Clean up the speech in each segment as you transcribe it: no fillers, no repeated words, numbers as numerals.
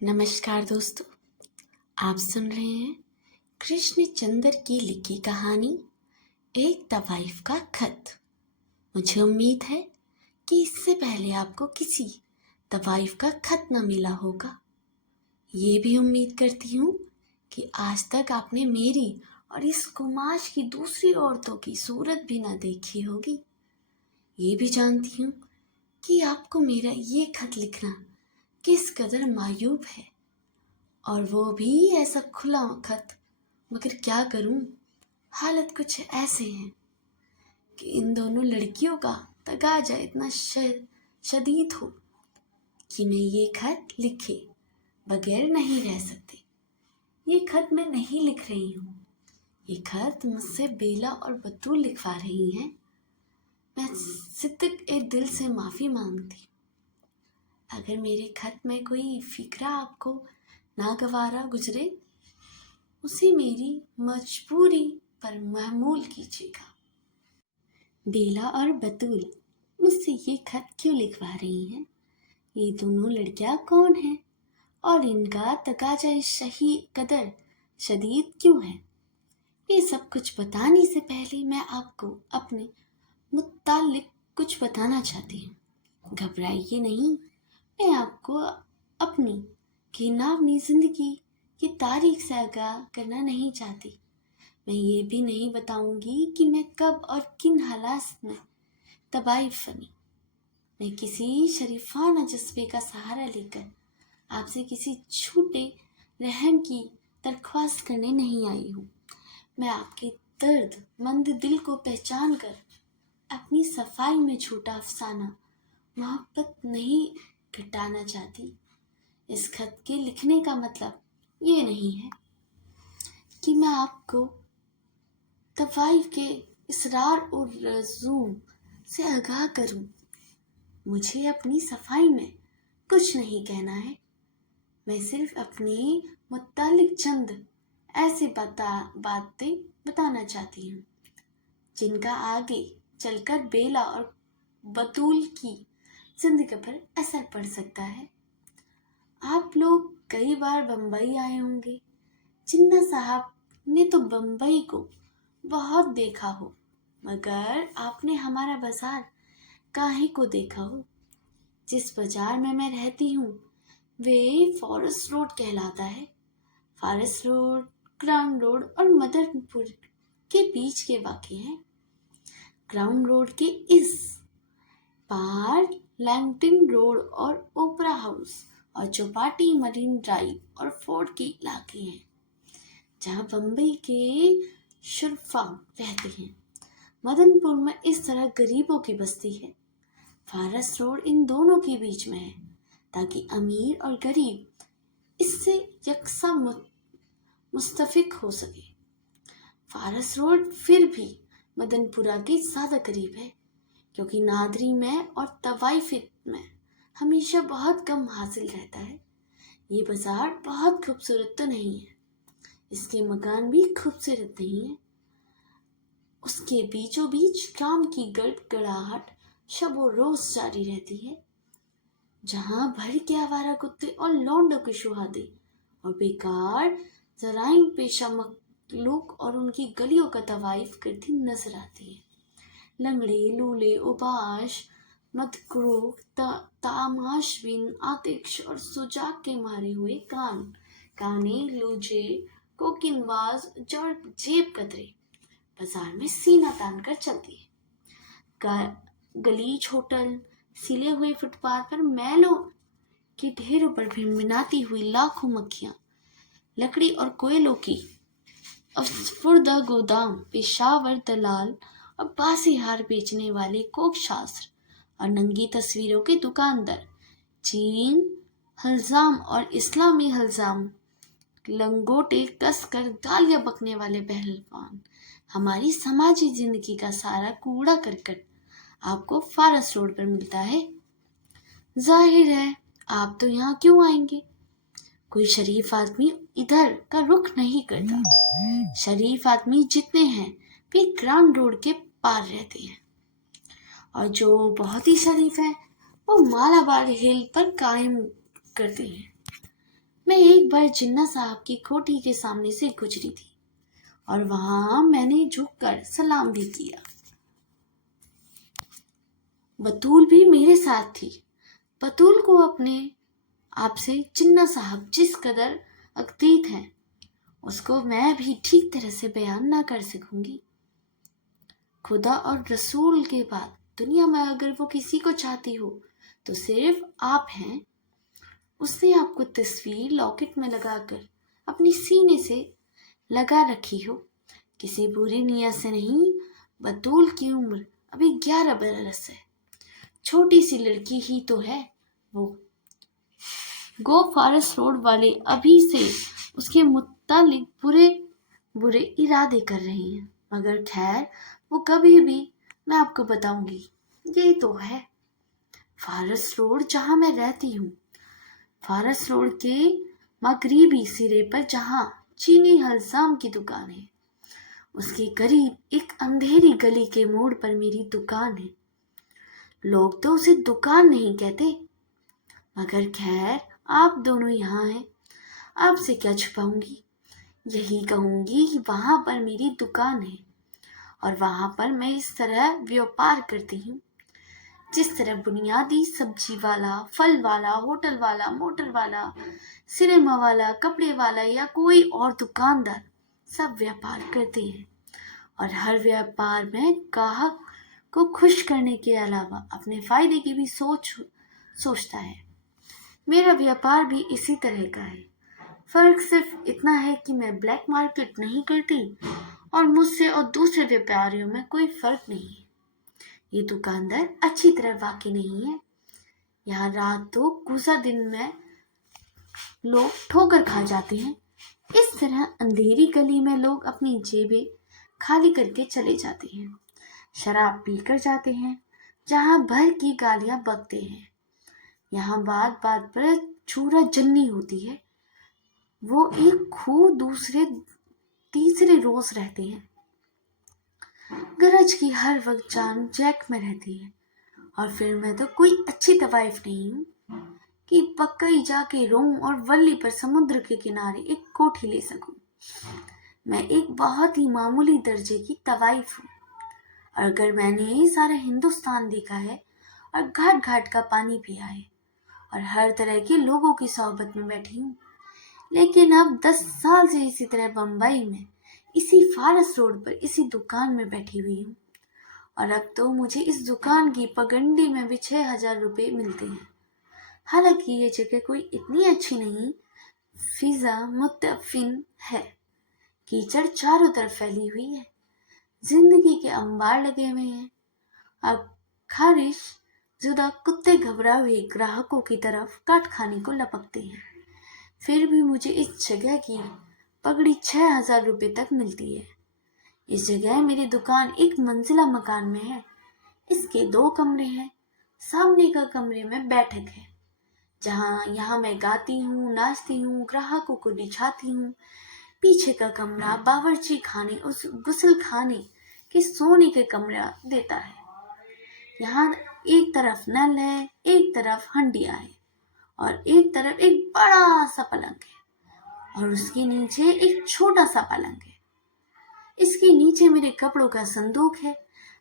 नमस्कार दोस्तों, आप सुन रहे हैं कृष्ण चंद्र की लिखी कहानी एक तवाइफ का खत। मुझे उम्मीद है कि इससे पहले आपको किसी तवाइफ का खत न मिला होगा। ये भी उम्मीद करती हूँ कि आज तक आपने मेरी और इस कुमाश की दूसरी औरतों की सूरत भी न देखी होगी। ये भी जानती हूँ कि आपको मेरा ये खत लिखना किस कदर मायूब है, और वो भी ऐसा खुला खत। मगर क्या करूं, हालत कुछ ऐसे हैं कि इन दोनों लड़कियों का तगाजा इतना शदीद हो कि मैं ये खत लिखे बगैर नहीं रह सकती। ये खत मैं नहीं लिख रही हूँ, ये खत मुझसे बेला और बतूल लिखवा रही हैं। मैं सिद्दीक ए दिल से माफ़ी मांगती। अगर मेरे खत में कोई फिक्रा आपको नागवारा गुजरे, उसे मेरी मजबूरी पर महमूल कीजिएगा। बेला और बतूल मुझसे ये खत क्यों लिखवा रही हैं? ये दोनों लड़कियां कौन हैं और इनका तकाजा सही कदर शदीद क्यों है? ये सब कुछ बताने से पहले मैं आपको अपने मुत्तालिक कुछ बताना चाहती हूँ। घबराइए नहीं, मैं आपको अपनी घिनौनी जिंदगी की तारीख से आगाह करना नहीं चाहती। मैं ये भी नहीं बताऊंगी कि मैं कब और किन हालात में तबाइफ बनी। मैं किसी शरीफाना जज्बे का सहारा लेकर आपसे किसी झूठे रहम की दरख्वास्त करने नहीं आई हूँ। मैं आपके दर्द मंद दिल को पहचान कर अपनी सफाई में झूठा अफसाना मोहब्बत नहीं घटाना चाहती। इस खत के लिखने का मतलब ये नहीं है कि मैं आपको तवाइफ के इसरार और रजूम से आगाह करूं। मुझे अपनी सफाई में कुछ नहीं कहना है। मैं सिर्फ अपने मुत्तालिक चंद ऐसे बातें बताना चाहती हूँ जिनका आगे चलकर बेला और बतूल की जिंदगी पर असर पड़ सकता है। आप लोग कई बार बम्बई आए होंगे। जिन्ना साहब ने तो बम्बई को बहुत देखा हो, मगर आपने हमारा बाजार काहे को देखा हो? जिस बाजार में मैं रहती हूँ वे फॉरेस्ट रोड कहलाता है। फॉरेस्ट रोड, क्राउन रोड और मदनपुर के बीच के वाक़े हैं। क्राउन रोड के इस पार लैंगटन रोड और ओपरा हाउस और चौपाटी, मरीन ड्राइव और फोर्ट के इलाके हैं जहाँ बम्बई के शुरफा रहते हैं। मदनपुर में इस तरह गरीबों की बस्ती है। फॉरेस्ट रोड इन दोनों के बीच में है ताकि अमीर और गरीब इससे यकसा मुस्तफिक हो सके। फॉरेस्ट रोड फिर भी मदनपुरा के ज़्यादा करीब है क्योंकि नादरी में और तवाइफ में हमेशा बहुत कम हासिल रहता है। ये बाजार बहुत खूबसूरत तो नहीं है, इसके मकान भी खूबसूरत नहीं है। उसके बीचों बीच काम की गड़गड़ाहट शबो रोज जारी रहती है, जहाँ भर के आवारा कुत्ते और लौंडों के शुहादे और बेकार जराइम पेशा मखलूक और उनकी गलियों का तवाइफ करती नजर आती है। लंगड़े, लूले, उबाश, मदकरू, तामाशबीन, आतिश और सुजाक के मारे हुए काने, लूजे, कोकिनबाज, जड़ जेब कतरे बाजार में सीना तान कर चलती है। गलीच होटल, सिले हुए फुटपाथ पर मैलों के ढेरों पर भिनभिनाती हुई लाखों मक्खियां, लकड़ी और कोयलों की अफसुर्दा गोदाम, पेशावर दलाल और बासी हार बेचने वाले कोक शास्त्र और नंगी तस्वीरों के दुकानदार, चीन हल्जाम और इस्लामी हल्जाम, लंगोटे कस कर गालियां बकने वाले पहलवान, हमारी समाजी जिंदगी का सारा कूड़ा करकट आपको फॉरेस्ट रोड पर मिलता है। जाहिर है आप तो यहाँ क्यों आएंगे? कोई शरीफ आदमी इधर का रुख नहीं करता। शरीफ आदमी जितने हैं वे ग्राउंड रोड के पार रहते हैं, और जो बहुत ही शरीफ है वो मालाबार हिल पर कायम करते हैं। मैं एक बार जिन्ना साहब की कोठी के सामने से गुजरी थी और वहां मैंने झुककर सलाम भी किया। बतूल भी मेरे साथ थी। बतूल को अपने आप से जिन्ना साहब जिस कदर अतीत हैं उसको मैं भी ठीक तरह से बयान ना कर सकूंगी। खुदा और रसूल के बाद दुनिया में अगर वो किसी को चाहती हो तो सिर्फ आप हैं। उसने आपको तस्वीर लॉकेट में लगाकर अपनी सीने से लगा रखी हो, किसी बुरी नीयत से नहीं। बतूल की उम्र अभी 11 बरस है, छोटी सी लड़की ही तो है वो। गो फॉरेस्ट रोड वाले अभी से उसके मुतालिक बुरे बुरे इरादे कर रहे हैं, मगर खैर वो कभी भी, मैं आपको बताऊंगी। ये तो है फॉरेस्ट रोड जहां मैं रहती हूँ। फॉरेस्ट रोड के मगरिबी सिरे पर जहां चीनी हलसाम की दुकान है, उसके करीब एक अंधेरी गली के मोड़ पर मेरी दुकान है। लोग तो उसे दुकान नहीं कहते, मगर खैर आप दोनों यहाँ हैं, आपसे क्या छुपाऊंगी। यही कहूंगी कि वहां पर मेरी दुकान है और वहां पर मैं इस तरह व्यापार करती हूँ जिस तरह बुनियादी सब्जी वाला, फल वाला, होटल वाला, मोटर वाला, सिनेमा वाला, कपड़े वाला या कोई और दुकानदार सब व्यापार करते हैं। और हर व्यापार में ग्राहक को खुश करने के अलावा अपने फायदे की भी सोचता है। मेरा व्यापार भी इसी तरह का है। फर्क सिर्फ इतना है कि मैं ब्लैक मार्केट नहीं करती और मुझसे और दूसरे व्यापारियों में कोई फर्क नहीं है। ये दुकानदार अच्छी तरह वाकिफ नहीं है। यहाँ रात तो गुज़ा दिन में लोग ठोकर खा जाते हैं। इस तरह अंधेरी गली में लोग अपनी जेबें खाली करके चले जाते हैं, शराब पीकर जाते हैं, जहाँ भर की गालियां बकते हैं। यहाँ बात बात पर छूरा जन्नी होती है। वो एक खूह दूसरे तीसरे रोज रहते हैं। गरज की हर वक्त जान जैक में रहती है। और फिर मैं तो कोई अच्छी तवाइफ नहीं हूँ कि पक्कई जाके रोऊं और वल्ली पर समुद्र के किनारे एक कोठी ले सकूं। मैं एक बहुत ही मामूली दर्जे की तवाइफ हूँ। अगर मैंने सारा हिंदुस्तान देखा है और घाट घाट का पानी पिया है और हर तरह के लोगों की सोहबत में बैठी हूँ, लेकिन अब 10 साल से इसी तरह बम्बई में इसी फॉरेस्ट रोड पर इसी दुकान में बैठी हुई हूँ। और अब तो मुझे इस दुकान की पगडंडी में भी 6,000 रुपये मिलते हैं। हालांकि ये जगह कोई इतनी अच्छी नहीं, फिजा मुतफिन है, कीचड़ चारों तरफ फैली हुई है, जिंदगी के अंबार लगे हुए हैं। अब खारिश जुदा कुत्ते घबराए हुए ग्राहकों की तरफ काट खाने को लपकते हैं। फिर भी मुझे इस जगह की पगड़ी 6,000 रुपये तक मिलती है। इस जगह मेरी दुकान एक मंजिला मकान में है। इसके 2 कमरे हैं। सामने का कमरे में बैठक है, यहाँ मैं गाती हूँ, नाचती हूँ, ग्राहकों को रिझाती हूँ। पीछे का कमरा बावर्ची खाने उस गुसल खाने के सोने के कमरा देता है। यहाँ एक तरफ नल है, एक तरफ हंडिया है और एक तरफ एक बड़ा सा पलंग है और उसके नीचे एक छोटा सा पलंग है। इसके नीचे मेरे कपड़ों का संदूक है।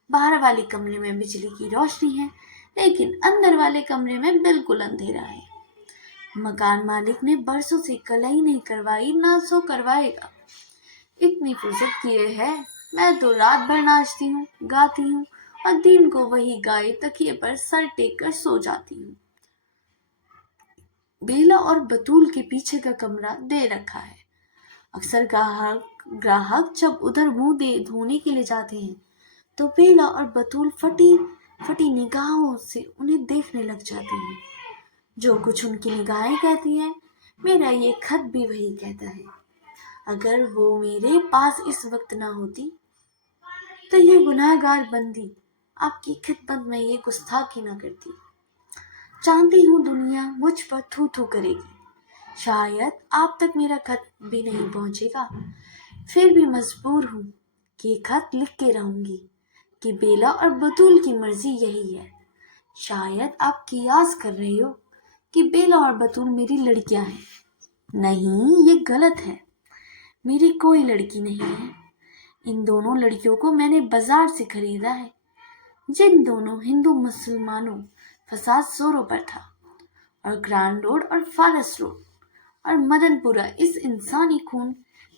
बाहर वाले कमरे में बिजली की रोशनी है, लेकिन अंदर वाले कमरे में बिल्कुल अंधेरा है। मकान मालिक ने बरसों से कलाई नहीं करवाई, ना सो करवाएगा। इतनी फुर्सत किए है, मैं तो रात भर नाचती हूँ, गाती हूँ और दिन को वही गाय तकिए पर सर टेक कर सो जाती हूँ। बेला और बतूल के पीछे का कमरा दे रखा है। अक्सर ग्राहक जब उधर मुंह दे धोने के लिए जाते हैं तो बेला और बतूल फटी फटी निगाहों से उन्हें देखने लग जाती हैं। जो कुछ उनकी निगाहें कहती हैं, मेरा ये खत भी वही कहता है। अगर वो मेरे पास इस वक्त ना होती तो ये गुनाहगार बंदी आपकी खिदमत में ये गुस्ताखी ना करती। जानती हूँ दुनिया मुझ पर थू थू करेगी, शायद आप तक मेरा खत भी नहीं पहुंचेगा। फिर भी मजबूर हूँ कि खत लिख के रहूंगी कि बेला और बतूल की मर्जी यही है। शायद आप कियास कर रहे हो कि बेला और बतूल मेरी लड़कियां हैं। नहीं, ये गलत है। मेरी कोई लड़की नहीं है। इन दोनों लड़कियों को मैंने बाजार से खरीदा है। जिन दोनों हिंदू मुसलमानों फसाद जोरों पर था, और ग्रांड रोड और फारस रोड और मदनपुरा इस इंसानी खून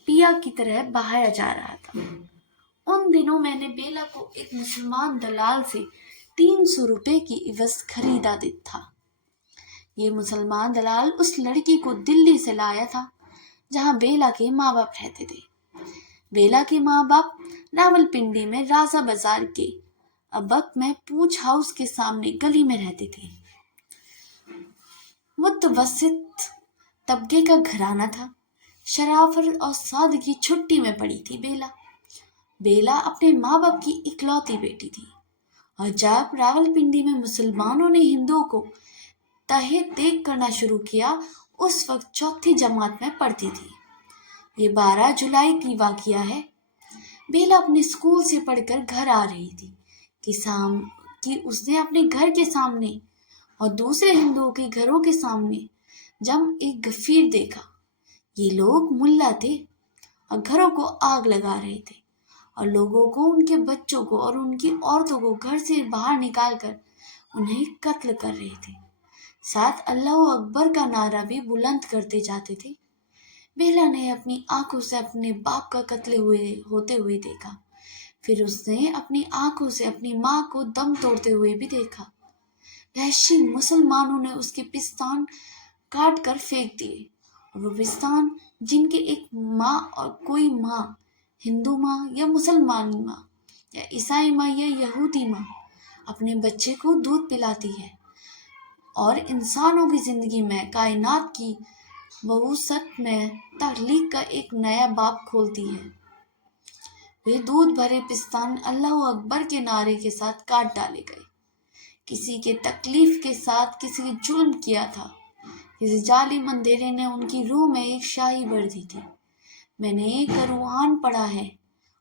पिया की तरह बहाया जा रहा था। उन दिनों मैंने बेला को एक मुसलमान दलाल से 300 रुपए की इवज खरीदा था। ये मुसलमान दलाल उस लड़की को दिल्ली से लाया था, जहां बेला के माँ बाप रहते थे। बेला के माँ बाप रावलपिंडी में राजा बाजार के अबक में पूछ हाउस के सामने गली में रहते थे। मुतवस्सित तबके का घराना था। शराफत और सादगी छुट्टी में पड़ी थी बेला अपने माँ बाप की इकलौती बेटी थी, और जब रावलपिंडी में मुसलमानों ने हिंदुओं को तहे तेग करना शुरू किया, उस वक्त चौथी जमात में पढ़ती थी। ये 12 जुलाई की वाकया है। बेला अपने स्कूल से पढ़कर घर आ रही थी कि उसने अपने घर के सामने और दूसरे हिंदुओं के घरों के सामने जब एक गफीर देखा। ये लोग मुल्ला थे और घरों को आग लगा रहे थे, और लोगों को, उनके बच्चों को और उनकी औरतों को घर से बाहर निकालकर उन्हें कत्ल कर रहे थे। साथ अल्लाह अकबर का नारा भी बुलंद करते जाते थे। बेला ने अपनी आंखों से अपने बाप का कत्ल होते हुए देखा। फिर उसने अपनी आंखों से अपनी माँ को दम तोड़ते हुए भी देखा। वहशी मुसलमानों ने उसके पिस्तान काट कर फेंक दिए, और वो पिस्तान जिनके एक माँ और कोई माँ, हिंदू माँ या मुसलमान माँ या ईसाई माँ या यहूदी माँ, अपने बच्चे को दूध पिलाती है और इंसानों की जिंदगी में, कायनात की वहूसत में तख्लीक का एक नया बाब खोलती है। वे दूध भरे पिस्तान अल्लाह अकबर के नारे के साथ काट डाले गए। किसी के तकलीफ के साथ किसी ने जुल्म किया था। किसी जालिम अंधेरे ने उनकी रूह में एक शाही भर दी थी। मैंने एक कुरान पढ़ा है,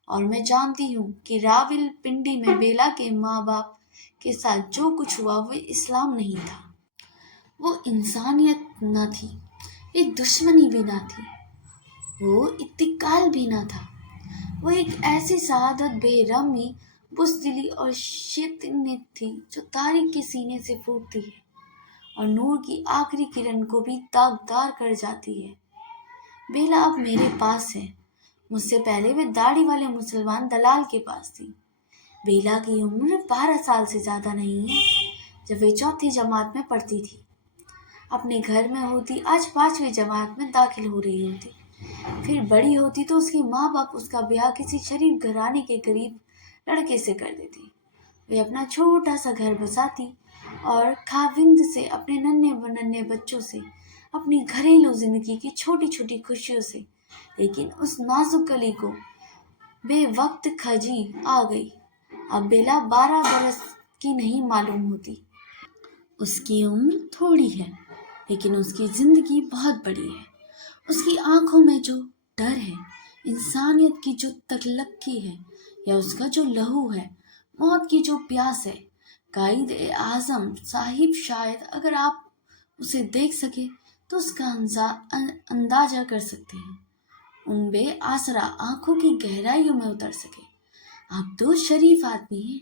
और मैं जानती हूँ कि रावलपिंडी में बेला के माँ बाप के साथ जो कुछ हुआ वो इस्लाम नहीं था, वो इंसानियत न थी, एक दुश्मनी भी ना थी, वो इत्तिकाल भी ना था। वो एक ऐसी शहादत बेरहमी, बुज़दिली और शैतानियत थी जो तारीख के सीने से फूटती है और नूर की आखिरी किरण को भी दागदार कर जाती है। बेला अब मेरे पास है। मुझसे पहले वे दाढ़ी वाले मुसलमान दलाल के पास थी। बेला की उम्र 12 साल से ज़्यादा नहीं है जब वे चौथी जमात में पढ़ती थी। अपने घर में होती आज 5वीं जमात में दाखिल हो रही होती। फिर बड़ी होती तो उसके माँ बाप उसका ब्याह किसी शरीफ घराने के गरीब लड़के से कर देती। वे अपना छोटा सा घर बसाती और खाविंद से, अपने नन्हे नन्हे बच्चों से, अपनी घरेलू जिंदगी की छोटी छोटी खुशियों से। लेकिन उस नाजुक कली को बेवक्त खजी आ गई। अब बेला 12 बरस की नहीं मालूम होती। उसकी उम्र थोड़ी है, लेकिन उसकी जिंदगी बहुत बड़ी है। उसकी आंखों में जो डर है, इंसानियत की जो तलक्की है, या उसका जो लहू है, मौत की जो प्यास है, कायद ए आजम साहिब शायद अगर आप उसे देख सके तो उसका अंदाजा कर सकते हैं। उन बेआसरा आंखों की गहराइयों में उतर सके। आप तो शरीफ आदमी हैं।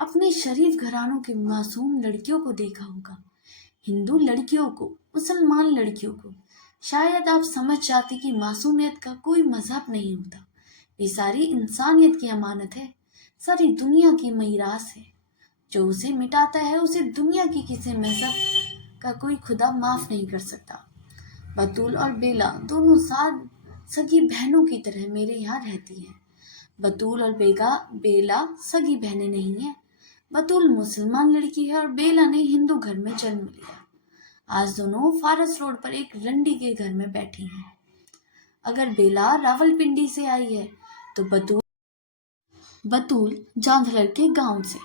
अपने शरीफ घरानों की मासूम लड़कियों को देखा होगा, हिंदू लड़कियों को, मुसलमान लड़कियों को। शायद आप समझ जाते कि मासूमियत का कोई मजहब नहीं होता। ये सारी इंसानियत की अमानत है, सारी दुनिया की मीरास है। जो उसे मिटाता है उसे दुनिया की किसी मजहब का कोई खुदा माफ नहीं कर सकता। बतूल और बेला दोनों साथ सगी बहनों की तरह मेरे यहाँ रहती हैं। बतूल और बेला सगी बहनें नहीं हैं। बतूल मुसलमान लड़की है और बेला ने हिंदू घर में जन्म लिया। आज दोनों फारस रोड पर एक रंडी के घर में बैठी हैं। अगर बेला रावलपिंडी से आई है तो बतूल जांधलर के गांव से,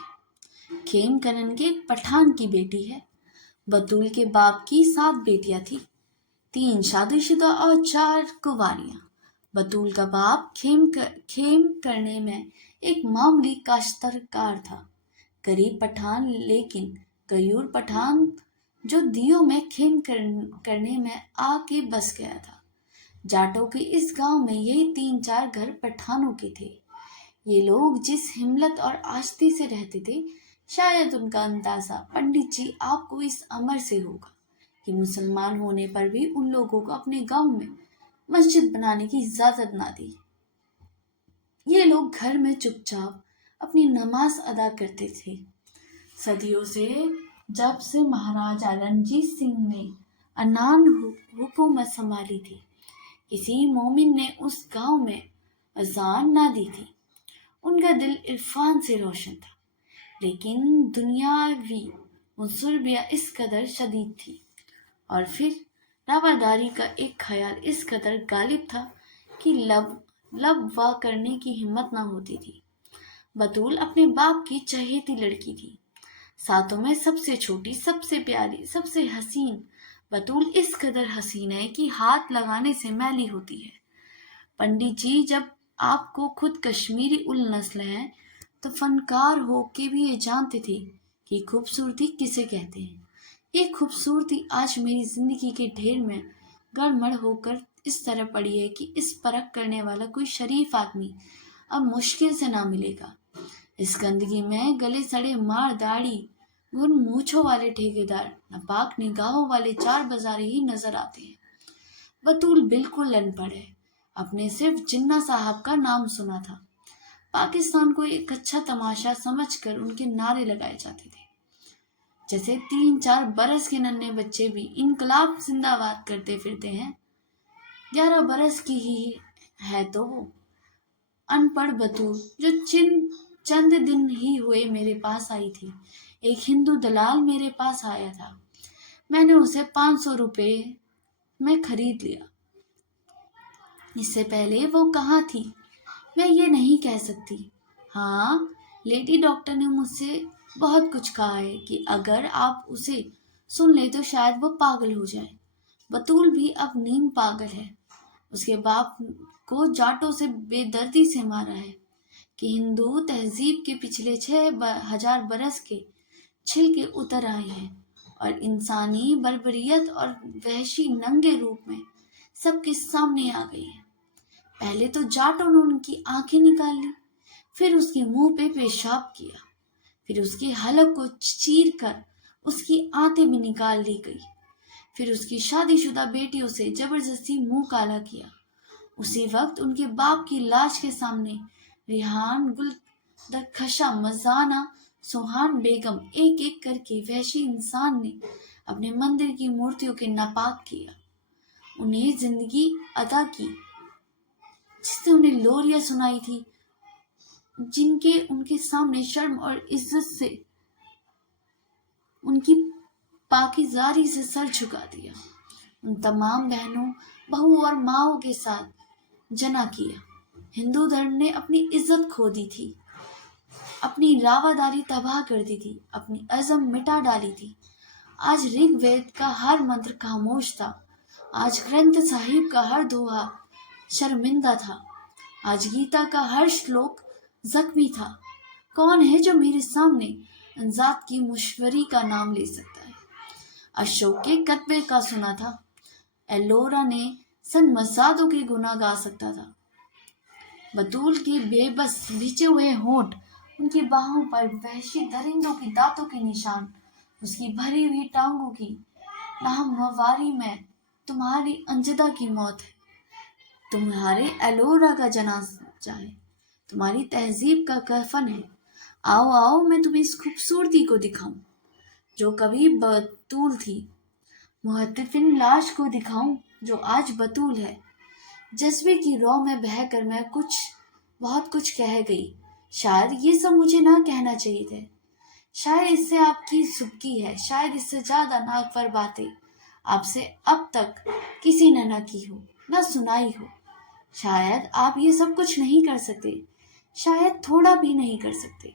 खेमकरन के एक पठान की बेटी है। बतूल के बाप की 7 बेटियां थी, 3 शादीशुदा और 4 कुंवारियां। बतूल का बाप खेम करने में एक मामूली काश्तकार था, गरीब पठान, लेकिन गयूर पठान जो दियों में करने में आके बस गया था। जाटों के इस गांव में यही 3-4 घर पठानों के थे। ये लोग जिस हिम्मत और आस्ती से रहते थे, शायद उनका अंदाजा पंडित जी आपको इस अमर से होगा कि मुसलमान होने पर भी उन लोगों को अपने गांव में मस्जिद बनाने की इजाजत ना दी। ये लोग घर में चुपचाप अपनी नमाज अदा करते थे। सदियों से, जब से महाराजा रणजीत सिंह ने अनान हुकूमत संभाली थी, किसी मोमिन ने उस गांव में अजान ना दी थी। उनका दिल इरफान से रोशन था, लेकिन दुनियावी मुसरबिया इस कदर शदीद थी, और फिर रवादारी का एक ख्याल इस कदर गालिब था कि लब वाह करने की हिम्मत ना होती थी। बतूल अपने बाप की चहेती लड़की थी, सातों में सबसे छोटी, सबसे प्यारी, सबसे हसीन। बतूल इस कदर हसीन है कि हाथ लगाने से मैली होती है। पंडित जी, जब आपको खुद कश्मीरी उल नस्ल हैं, तो फनकार हो के भी ये जानते थे कि खूबसूरती किसे कहते हैं। ये खूबसूरती आज मेरी जिंदगी के ढेर में गड़मड़ होकर इस तरह पड़ी है कि इस परख करने वाला कोई शरीफ आदमी अब मुश्किल से ना मिलेगा। इस गंदगी में गले सड़े मार दाढ़ी गुन मूछों वाले ठेकेदार, नापाक निगाहों वाले चार बाजारी ही नजर आते हैं। बतूल बिल्कुल अनपढ़ है। अपने सिर्फ जिन्ना साहब का नाम सुना था। पाकिस्तान को एक अच्छा तमाशा समझकर उनके नारे लगाए जाते थे, जैसे 3-4 बरस के नन्हे बच्चे भी इनकलाब जिंदाबाद करते फिरते हैं। 11 बरस की ही है तो वो अनपढ़ बतूल, जो चंद दिन ही हुए मेरे पास आई थी। एक हिंदू दलाल मेरे पास आया था। मैंने उसे 500 रुपये में खरीद लिया। इससे पहले वो कहाँ थी मैं ये नहीं कह सकती। हाँ, लेडी डॉक्टर ने मुझसे बहुत कुछ कहा है कि अगर आप उसे सुन ले तो शायद वो पागल हो जाए। बतूल भी अब नीम पागल है। उसके बाप को जाटों से बेदर्दी से मारा है कि हिंदू तहजीब के पिछले 6,000 बरस के छिलके उतर आए हैं और इंसानी बर्बरियत और वहशी नंगे रूप में सबके सामने आ गई है। पहले तो जाटों ने उनकी आंखें निकाल ली, फिर उसके मुंह पे पेशाब किया, फिर उसके हलक को चीर कर उसकी आंतें भी निकाल ली गई, फिर उसकी शादीशुदा बेटियों से जबरदस्ती मुंह काला किया। उसी वक्त उनके बाप की लाश के सामने रिहान, गुल दरखशा, मजाना, सुहान बेगम एक एक करके वहशी इंसान ने अपने मंदिर की मूर्तियों के नापाक किया, उन्हें जिंदगी अदा की जिसने उन्हें लोरियां सुनाई थी, जिनके उनके सामने शर्म और इज्जत से उनकी पाकीज़ारी से सर झुका दिया। उन तमाम बहनों, बहू और माओं के साथ जना किया। हिंदू धर्म ने अपनी इज्जत खो दी थी, अपनी रावादारी तबाह कर दी थी, अपनी अज़म मिटा डाली थी। आज ऋग्वेद का हर मंत्र खामोश था। आज ग्रंथ साहिब का हर दोहा शर्मिंदा था। आज गीता का हर श्लोक जख्मी था। कौन है जो मेरे सामने अनजात की मुशवरी का नाम ले सकता है? अशोक के कत्बे का सुना था। एलोरा ने सन मसादों के गुना गा सकता था। बतूल के बेबस भिजे हुए होंठ, उनकी बाहों पर वहशी दरिंदों की दांतों के निशान, उसकी भरी हुई टांगों की नाहमवारी में तुम्हारी अंजदा की मौत है, तुम्हारे एलोरा का जनाजा है, तुम्हारी तहजीब का कफन है। आओ आओ, मैं तुम्हें इस खूबसूरती को दिखाऊं जो कभी बतूल थी, मुहत्तफिन लाश को दिखाऊं जो आज बतूल है। जज्बे की रौ में बहकर मैं बहुत कुछ कह गई। शायद ये सब मुझे ना कहना चाहिए थे। शायद इससे आपकी सुबकी है, शायद इससे ज्यादा नागवर बातें आपसे अब तक किसी ने न की हो, न सुनाई हो। शायद आप ये सब कुछ नहीं कर सकते, शायद थोड़ा भी नहीं कर सकते।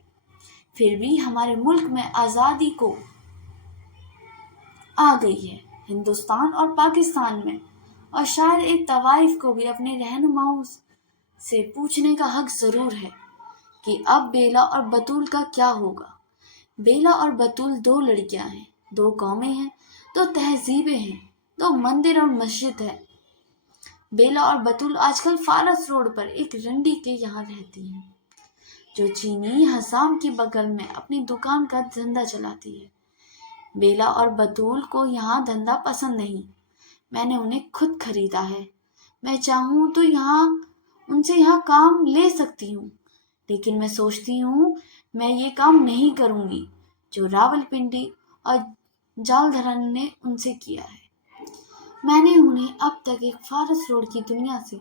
फिर भी हमारे मुल्क में आज़ादी को आ गई है, हिंदुस्तान और पाकिस्तान में, और शायद एक तवाइफ को भी अपने रहनुमाओं से पूछने का हक ज़रूर है कि अब बेला और बतूल का क्या होगा। बेला और बतूल 2 लड़कियां हैं, 2 कौमें हैं, दो तहजीबें हैं, दो मंदिर और मस्जिद है। बेला और बतूल आजकल फारस रोड पर एक रंडी के यहाँ रहती हैं, जो चीनी हसाम के बगल में अपनी दुकान का धंधा चलाती है। बेला और बतूल को यहाँ धंधा पसंद नहीं। मैंने उन्हें खुद खरीदा है। मैं चाहूँ तो उनसे यहाँ काम ले सकती हूँ, लेकिन मैं सोचती हूँ मैं ये काम नहीं करूँगी जो रावलपिंडी और जालधरन ने उनसे किया है। मैंने उन्हें अब तक एक फारस रोड की दुनिया से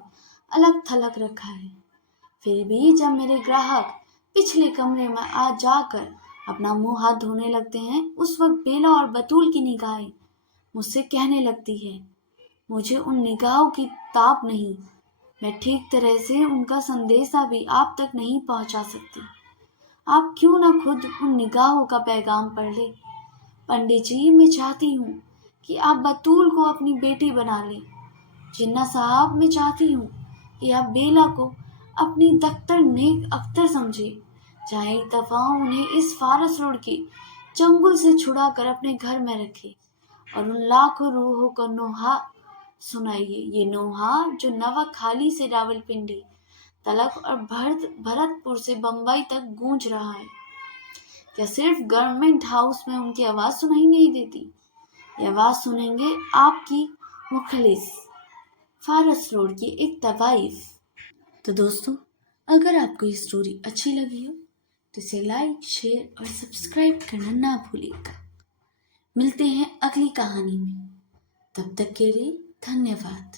अलग थलग रखा है। फिर भी जब मेरे ग्राहक पिछले कमरे में आ जाकर अपना मुंह हाथ धोने लगते हैं, उस वक्त बेला और बतूल की निगाहें मुझसे कहने लगती है, मुझे उन निगाहों की ताब नहीं। मैं ठीक तरह से उनका संदेशा भी आप तक नहीं पहुंचा सकती। आप क्यों ना खुद उन निगाहों का पैगाम पढ़ ले। पंडित जी, मैं चाहती हूँ कि आप बतूल को अपनी बेटी बना लें। जिन्ना साहब, मैं चाहती हूँ कि आप बेला को अपनी दख्तर नेक अख्तर समझे। चाहे एक दफ़ा उन्हें इस फारस रोड के चंगुल से छुड़ा कर अपने घर में रखे और उन लाखों रूहों को नोहा सुनाइए। ये नोहा जो नवाखाली से रावलपिंडी तलक और भरतपुर से बम्बई तक गूंज रहा है। क्या सिर्फ गवर्नमेंट हाउस में उनकी आवाज़ सुनाई नहीं देती? ये आवाज़ सुनेंगे आपकी मुखलिस फारस रोड की एक तवाइफ। तो दोस्तों, अगर आपको ये स्टोरी अच्छी लगी हो तो इसे लाइक, शेयर और सब्सक्राइब करना ना भूलिएगा। मिलते हैं अगली कहानी में। तब तक के लिए धन्यवाद।